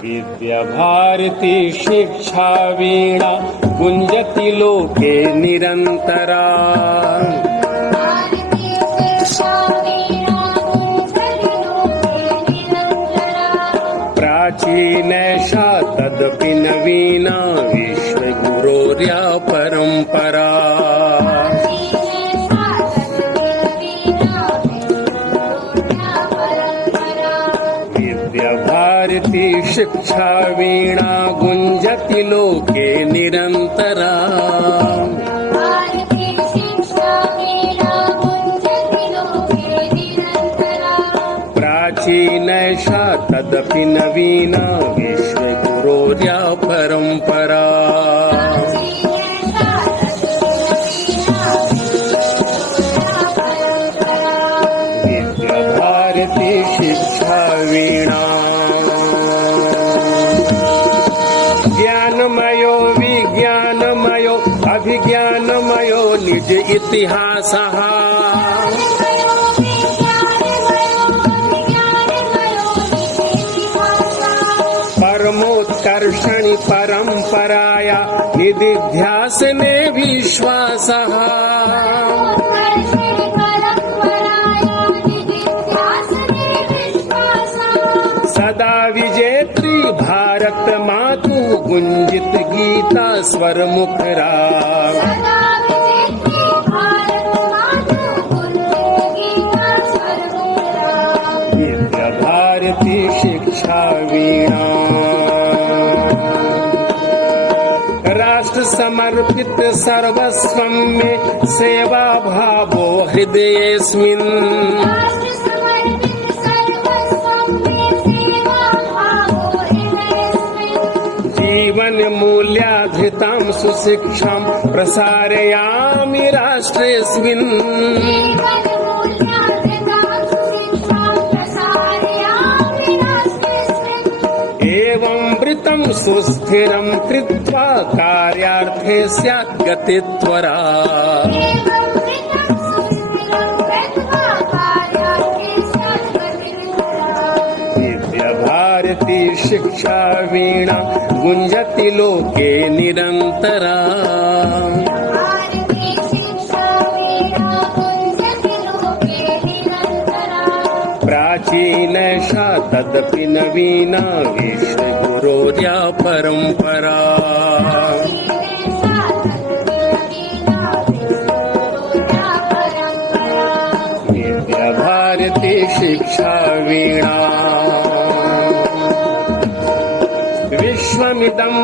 विद्याभारती शिक्षा वीणा गुंजति लोके निरंतरा। प्राचीनैषा तदपि नवीना विश्वगुरोर्या परंपरा। विद्याभारती शिक्षा वीणा गुंजति लोके निरंतरा। प्राचीनैषा तदपि नवीना विश्वगुरोर्या परंपरा। विद्याभारती शिक्षा वीणा ज्ञानमयो विज्ञानमयो अभिज्ञानमयो निज इतिहासः। परमोत्कर्षणि परंपराया निदिध्यासने विश्वासः। सदा विजेत्री भारत मातु गुंजित गीता स्वर मुखरा। विद्याभारती शिक्षा वीणा राष्ट्र समर्पित सर्वस्वं में सेवा भावो हृदयेऽस्मिन्। जीवन मूल्याधृतां सुशिक्षां प्रसारयामि राष्ट्रेऽस्मिन्। एवं वृतं सुस्थिरं कृत्वा कार्यार्थे स्यात् गतित्वरा। विद्याभारती शिक्षा वीणा गुंजति लोके निरंतरा। प्राचीनैषा तदपि नवीना विश्वगुरोर्या परंपरा। विद्याभारती शिक्षा वीणा विश्वमिदं